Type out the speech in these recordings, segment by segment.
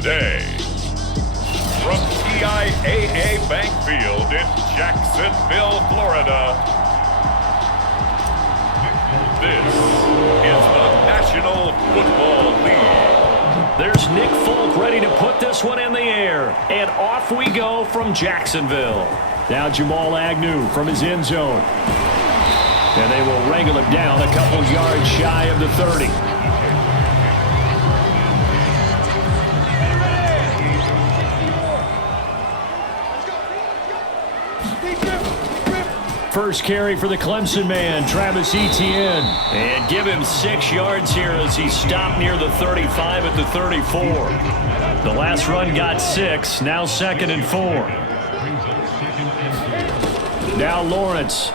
today. From TIAA Bank Field in Jacksonville, Florida, this is the National Football League. There's Nick Folk ready to put this one in the air. And off we go from Jacksonville. Now Jamal Agnew from his end zone. And they will wrangle him down a couple yards shy of the 30. First carry for the Clemson man, Travis Etienne. And give him 6 yards here as he stopped near the 35 at the 34. The last run got 6, now 2nd and 4. Now Lawrence.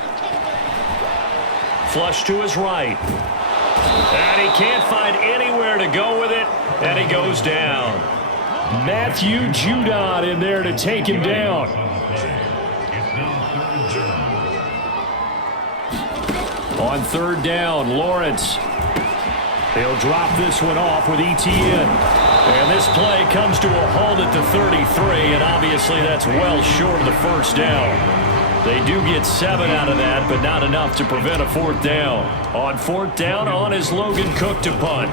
Flush to his right. And he can't find anywhere to go with it, and he goes down. Matthew Judon in there to take him down. On 3rd down, Lawrence. He'll drop this one off with Etienne. And this play comes to a halt at the 33, and obviously that's well short of the 1st down. They do get 7 out of that, but not enough to prevent a 4th down. On 4th down, on is Logan Cook to punt.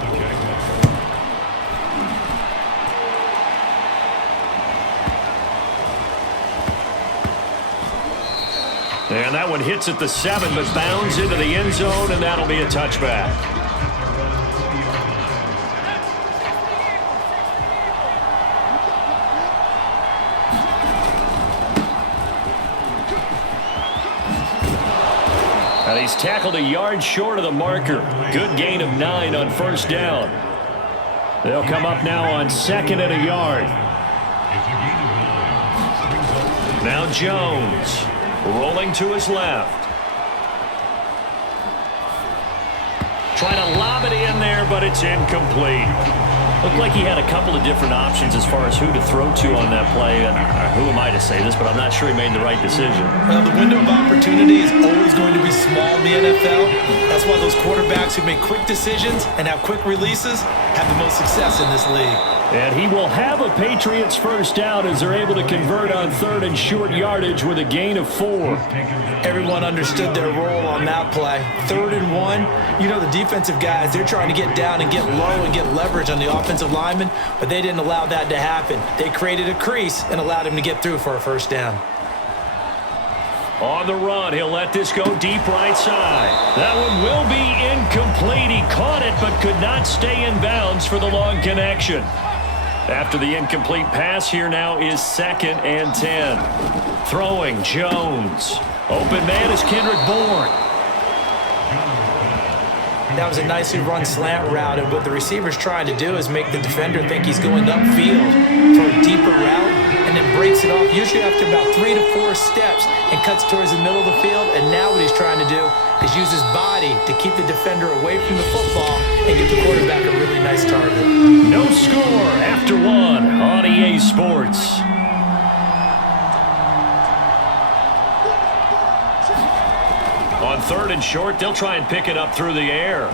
And that one hits at the 7, but bounds into the end zone, and that'll be a touchback. And he's tackled a yard short of the marker. Good gain of 9 on 1st down. They'll come up now on 2nd and a yard. Now Jones. Rolling to his left. Trying to lob it in there, but it's incomplete. Looked like he had a couple of different options as far as who to throw to on that play. And who am I to say this, but I'm not sure he made the right decision. Well, the window of opportunity is always going to be small in the NFL. That's why those quarterbacks who make quick decisions and have quick releases have the most success in this league. And he will have a Patriots 1st down as they're able to convert on 3rd and short yardage with a gain of 4. Everyone understood their role on that play. 3rd and 1, you know the defensive guys, they're trying to get down and get low and get leverage on the offensive lineman, but they didn't allow that to happen. They created a crease and allowed him to get through for a 1st down. On the run, he'll let this go deep right side. That one will be incomplete. He caught it but could not stay in bounds for the long connection. After the incomplete pass, here now is 2nd and 10. Throwing, Jones. Open man is Kendrick Bourne. That was a nicely run slant route, and what the receiver's trying to do is make the defender think he's going upfield for a deeper route, and then breaks it off, usually after about 3 to 4 steps, and cuts towards the middle of the field. And now what he's trying to do is use his body to keep the defender away from the football and give the quarterback a really nice target. No score after 1 on EA Sports. On 3rd and short, they'll try and pick it up through the air.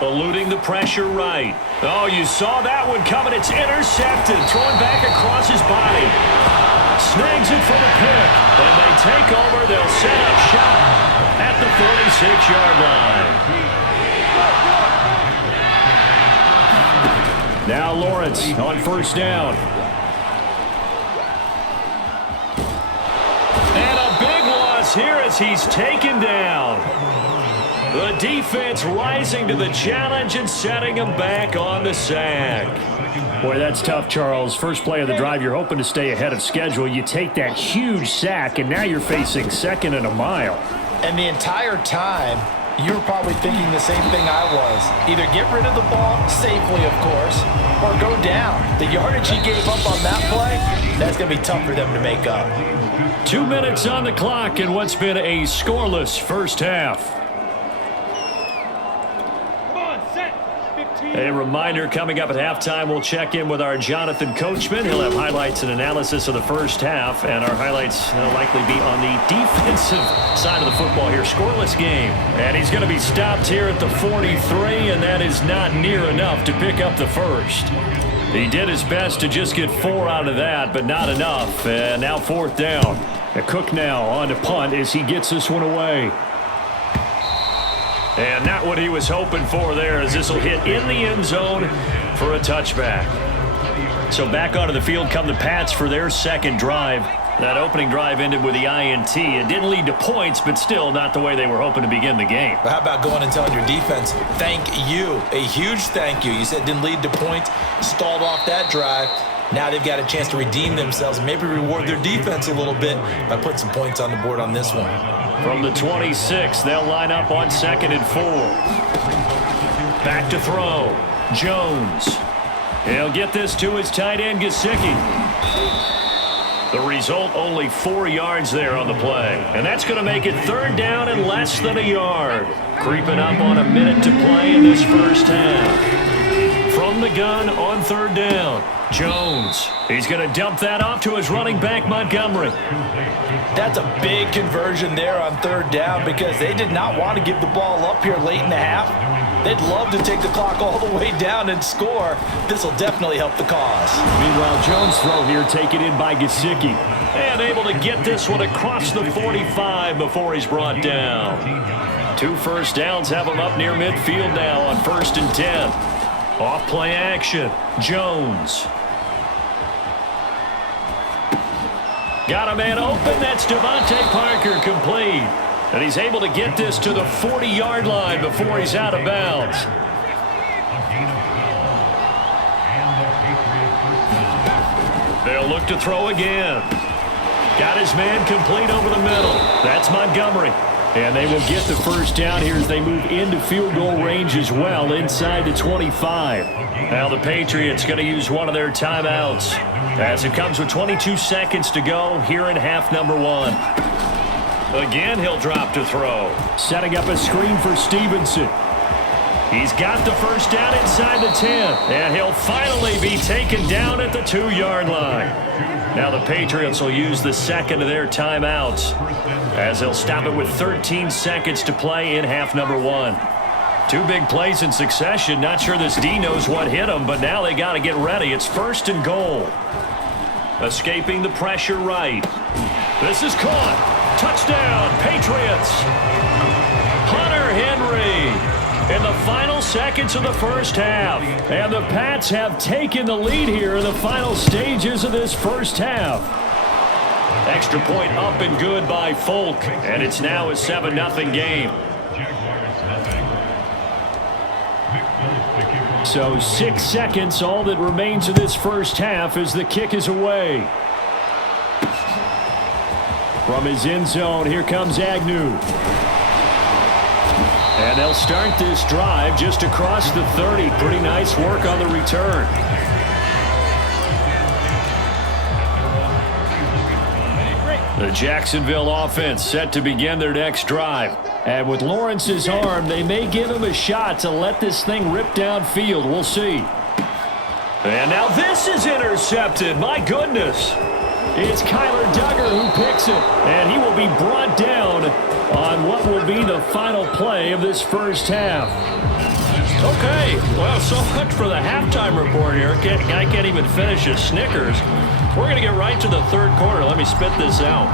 Eluding the pressure right. Oh, you saw that one coming. It's intercepted. Thrown back across his body. Snags it for the pick. And they take over. They'll set up shop at the 46-yard line. Now Lawrence on 1st down. And a big loss here as he's taken down. The defense rising to the challenge and setting him back on the sack. Boy, that's tough, Charles. First play of the drive, you're hoping to stay ahead of schedule. You take that huge sack, and now you're facing 2nd and a mile. And the entire time, you were probably thinking the same thing I was. Either get rid of the ball, safely of course, or go down. The yardage he gave up on that play, that's going to be tough for them to make up. 2 minutes on the clock in what's been a scoreless 1st half. A reminder, coming up at halftime, we'll check in with our Jonathan Coachman. He'll have highlights and analysis of the 1st half, and our highlights will likely be on the defensive side of the football here. Scoreless game, and he's going to be stopped here at the 43, and that is not near enough to pick up the 1st. He did his best to just get 4 out of that, but not enough. And now 4th down. Cook now on to punt as he gets this one away. And not what he was hoping for there, as this will hit in the end zone for a touchback. So back onto the field come the Pats for their second drive. That opening drive ended with the INT. It didn't lead to points, but still not the way they were hoping to begin the game. But how about going and telling your defense, thank you, a huge thank you. You said it didn't lead to points, stalled off that drive. Now they've got a chance to redeem themselves and maybe reward their defense a little bit by putting some points on the board on this one. From the 26, they'll line up on 2nd and 4. Back to throw. Jones. He'll get this to his tight end, Gesicki. The result, only 4 yards there on the play. And that's going to make it 3rd down and less than a yard. Creeping up on a minute to play in this first half. From the gun on 3rd down. Jones. He's going to dump that off to his running back, Montgomery. That's a big conversion there on 3rd down because they did not want to give the ball up here late in the half. They'd love to take the clock all the way down and score. This will definitely help the cause. Meanwhile, Jones' throw here taken in by Gesicki. And able to get this one across the 45 before he's brought down. 2 first downs have him up near midfield now on 1st and 10. Off play action. Jones. Got a man open. That's Devontae Parker, complete. And he's able to get this to the 40-yard line before he's out of bounds. They'll look to throw again. Got his man complete over the middle. That's Montgomery. And they will get the first down here as they move into field goal range as well, inside the 25. Now the Patriots going to use one of their timeouts as it comes with 22 seconds to go here in half number 1. Again, he'll drop to throw. Setting up a screen for Stevenson. He's got the first down inside the 10. And he'll finally be taken down at the 2-yard line. Now the Patriots will use the second of their timeouts as they'll stop it with 13 seconds to play in half number 1. 2 big plays in succession. Not sure this D knows what hit him, but now they got to get ready. It's 1st and goal. Escaping the pressure right. This is caught. Touchdown, Patriots. Hunter Henry in the final seconds of the first half. And the Pats have taken the lead here in the final stages of this first half. Extra point up and good by Folk. And it's now a 7-0 game. So 6 seconds, all that remains of this first half as the kick is away. From his end zone, here comes Agnew. And they'll start this drive just across the 30. Pretty nice work on the return. The Jacksonville offense set to begin their next drive. And with Lawrence's arm, they may give him a shot to let this thing rip downfield. We'll see. And now this is intercepted. My goodness. It's Kyler Duggar who picks it, and he will be brought down on what will be the final play of this first half. Okay, well, so much for the halftime report here. I can't even finish a Snickers. We're going to get right to the 3rd quarter. Let me spit this out.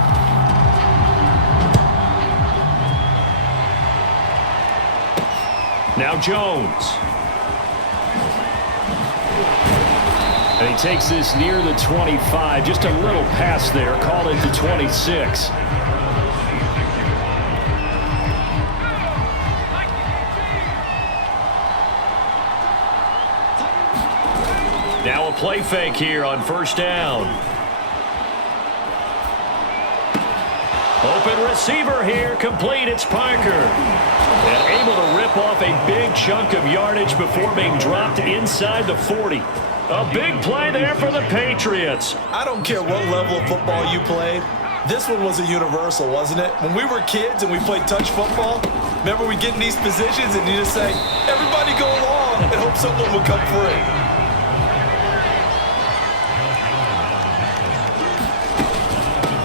Now Jones. And he takes this near the 25. Just a little pass there. Call it the 26. Now a play fake here on 1st down. Open receiver here. Complete. It's Parker. And able to rip off a big chunk of yardage before being dropped inside the 40. A big play there for the Patriots. I don't care what level of football you played. This one was a universal, wasn't it? When we were kids and we played touch football, remember we get in these positions and you just say, everybody go along and hope someone will come free.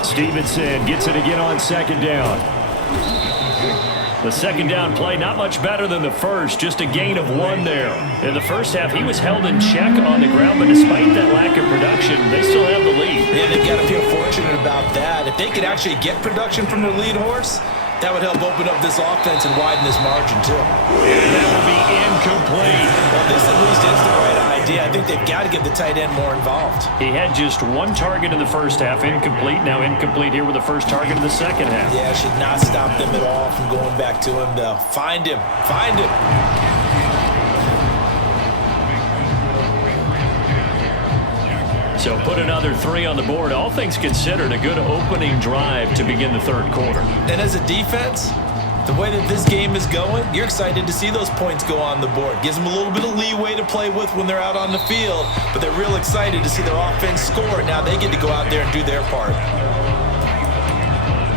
Stevenson gets it again on 2nd down. The second down play, not much better than the first, just a gain of 1 there. In the first half, he was held in check on the ground, but despite that lack of production, they still have the lead. Yeah, they've got to feel fortunate about that. If they could actually get production from their lead horse, that would help open up this offense and widen this margin, too. And that will be incomplete. Well, this at least is the right idea. I think they've got to get the tight end more involved. He had just 1 target in the first half, incomplete. Now incomplete here with the first target of the second half. Yeah, should not stop them at all from going back to him, though. Find him. Find him. So put another 3 on the board. All things considered, a good opening drive to begin the third quarter. And as a defense, the way that this game is going, you're excited to see those points go on the board. Gives them a little bit of leeway to play with when they're out on the field, but they're real excited to see their offense score. Now they get to go out there and do their part.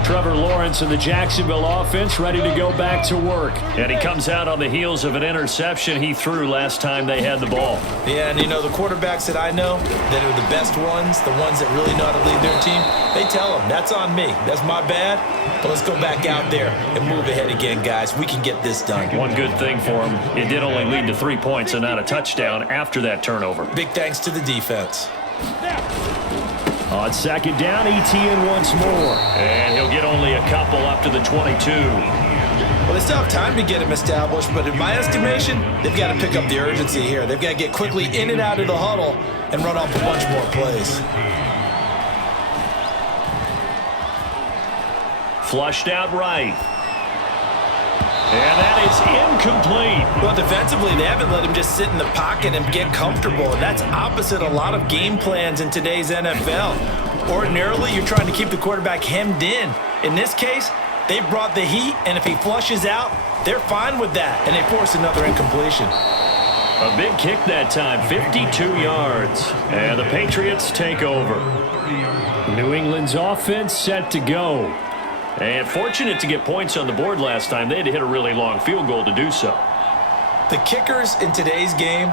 Trevor Lawrence and the Jacksonville offense ready to go back to work. And he comes out on the heels of an interception he threw last time they had the ball. Yeah, and you know, the quarterbacks that I know that are the best ones, the ones that really know how to lead their team, they tell them, that's on me. That's my bad. But let's go back out there and move ahead again, guys. We can get this done. One good thing for him, it did only lead to 3 points and not a touchdown after that turnover. Big thanks to the defense. On second down, ETN once more. And he'll get only a couple up to the 22. Well, they still have time to get him established, but in my estimation, they've got to pick up the urgency here. They've got to get quickly in and out of the huddle and run off a bunch more plays. Flushed out right. And that is incomplete. Well, defensively, they haven't let him just sit in the pocket and get comfortable, and that's opposite a lot of game plans in today's NFL. Ordinarily, you're trying to keep the quarterback hemmed in. In this case, they brought the heat, and if he flushes out, they're fine with that, and they force another incompletion. A big kick that time, 52 yards. And the Patriots take over. New England's offense set to go. And fortunate to get points on the board last time. They had to hit a really long field goal to do so. The kickers in today's game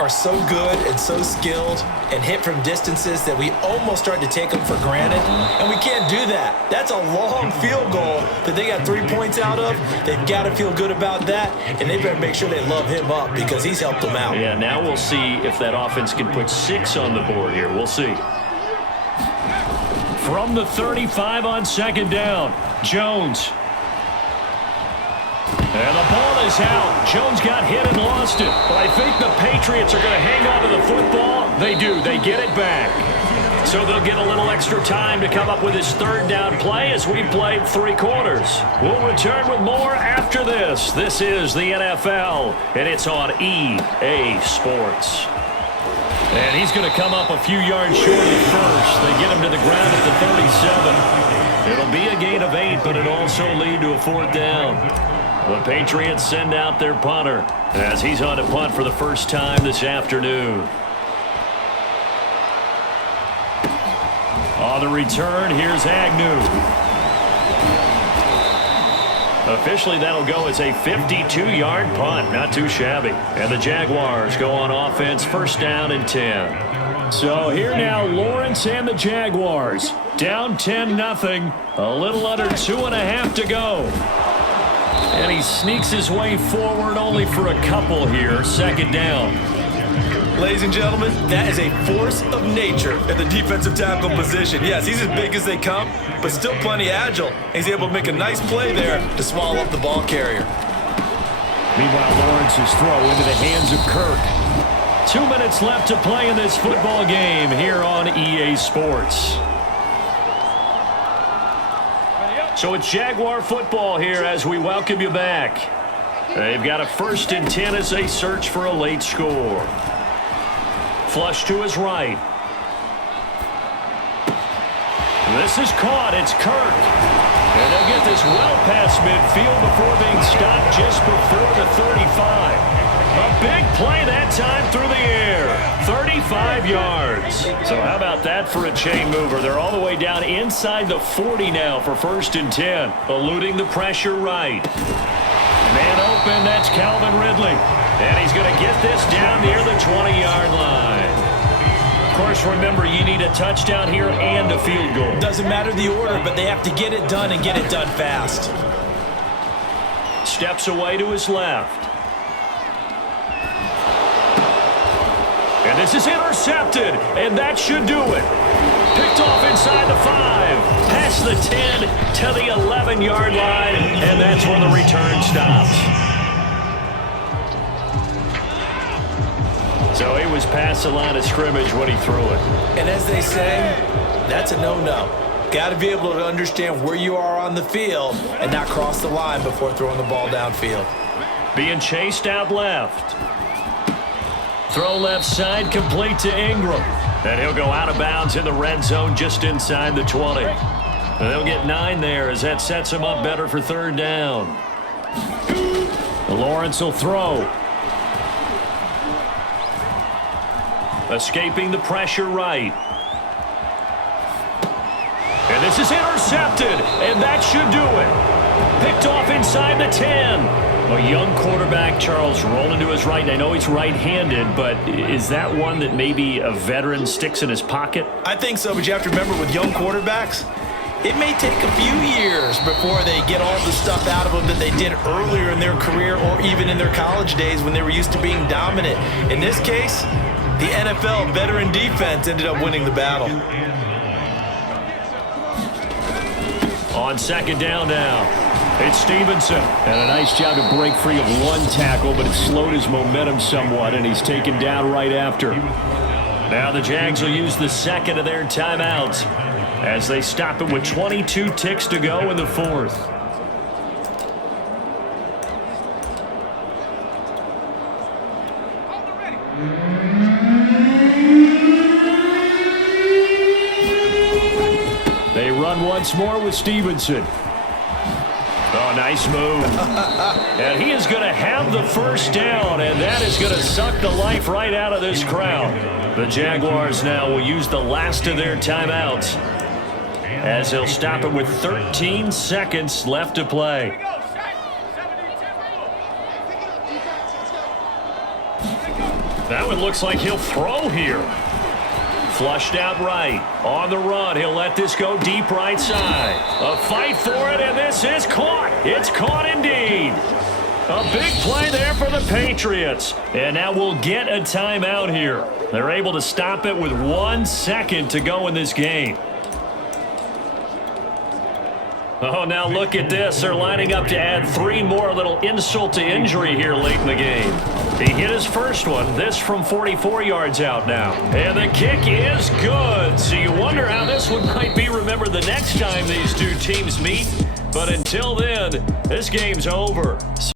are so good and so skilled and hit from distances that we almost start to take them for granted, and we can't do that. That's a long field goal that they got 3 points out of. They've got to feel good about that, and they better make sure they love him up because he's helped them out. Yeah, now we'll see if that offense can put 6 on the board here. We'll see. From the 35 on second down, Jones. And the ball is out. Jones got hit and lost it. But I think the Patriots are going to hang on to the football. They do. They get it back. So they'll get a little extra time to come up with his third down play as we played 3 quarters. We'll return with more after this. This is the NFL, and it's on EA Sports. And he's going to come up a few yards short of first. They get him to the ground at the 37. It'll be a gain of 8, but it'll also lead to a 4th down. The Patriots send out their punter as he's on to punt for the first time this afternoon. On the return, here's Agnew. Officially, that'll go as a 52-yard punt. Not too shabby. And the Jaguars go on offense, first down and 10. So here now, Lawrence and the Jaguars. Down 10-0. A little under 2.5 to go. And he sneaks his way forward only for a couple here. Second down. Ladies and gentlemen, that is a force of nature at the defensive tackle position. Yes, he's as big as they come, but still plenty agile. He's able to make a nice play there to swallow up the ball carrier. Meanwhile, Lawrence's throw into the hands of Kirk. 2 minutes left to play in this football game here on EA Sports. So it's Jaguar football here as we welcome you back. They've got a 1st and 10 as they search for a late score. Flush to his right. This is caught. It's Kirk. And they'll get this well past midfield before being stopped just before the 35. A big play that time through the air. 35 yards. So how about that for a chain mover? They're all the way down inside the 40 now for 1st and 10. Eluding the pressure right. Man open, that's Calvin Ridley. And he's going to get this down near the 20-yard line. Of course, remember, you need a touchdown here and a field goal. Doesn't matter the order, but they have to get it done and get it done fast. steps away to his left. And this is intercepted, and that should do it. Picked off inside the 5, past the 10 to the 11-yard line, and that's where the return stops. So he was past the line of scrimmage when he threw it. And as they say, that's a no-no. Got to be able to understand where you are on the field and not cross the line before throwing the ball downfield. Being chased out left. Throw left side, complete to Ingram. And he'll go out of bounds in the red zone just inside the 20. And they'll get 9 there as that sets him up better for third down. Lawrence will throw. Escaping the pressure right. And this is intercepted, and that should do it. Picked off inside the 10. A young quarterback, Charles, rolling to his right. And I know he's right-handed, but is that one that maybe a veteran sticks in his pocket? I think so, but you have to remember with young quarterbacks, it may take a few years before they get all the stuff out of them that they did earlier in their career or even in their college days when they were used to being dominant. In this case, the NFL veteran defense ended up winning the battle. On second down now, it's Stevenson. And a nice job to break free of one tackle, but it slowed his momentum somewhat, and he's taken down right after. Now the Jags will use the second of their timeouts as they stop it with 22 ticks to go in the 4th. They run once more with Stevenson. Oh, nice move. And he is going to have the first down, and that is going to suck the life right out of this crowd. The Jaguars now will use the last of their timeouts as they'll stop it with 13 seconds left to play. That one looks like he'll throw here. Flushed out right. On the run, he'll let this go deep right side. A fight for it, and this is caught. It's caught indeed. A big play there for the Patriots. And now we'll get a timeout here. They're able to stop it with 1 second to go in this game. Oh, now look at this. They're lining up to add 3 more, a little insult to injury here late in the game. He hit his first one, this from 44 yards out now. And the kick is good. So you wonder how this one might be remembered the next time these two teams meet. But until then, this game's over.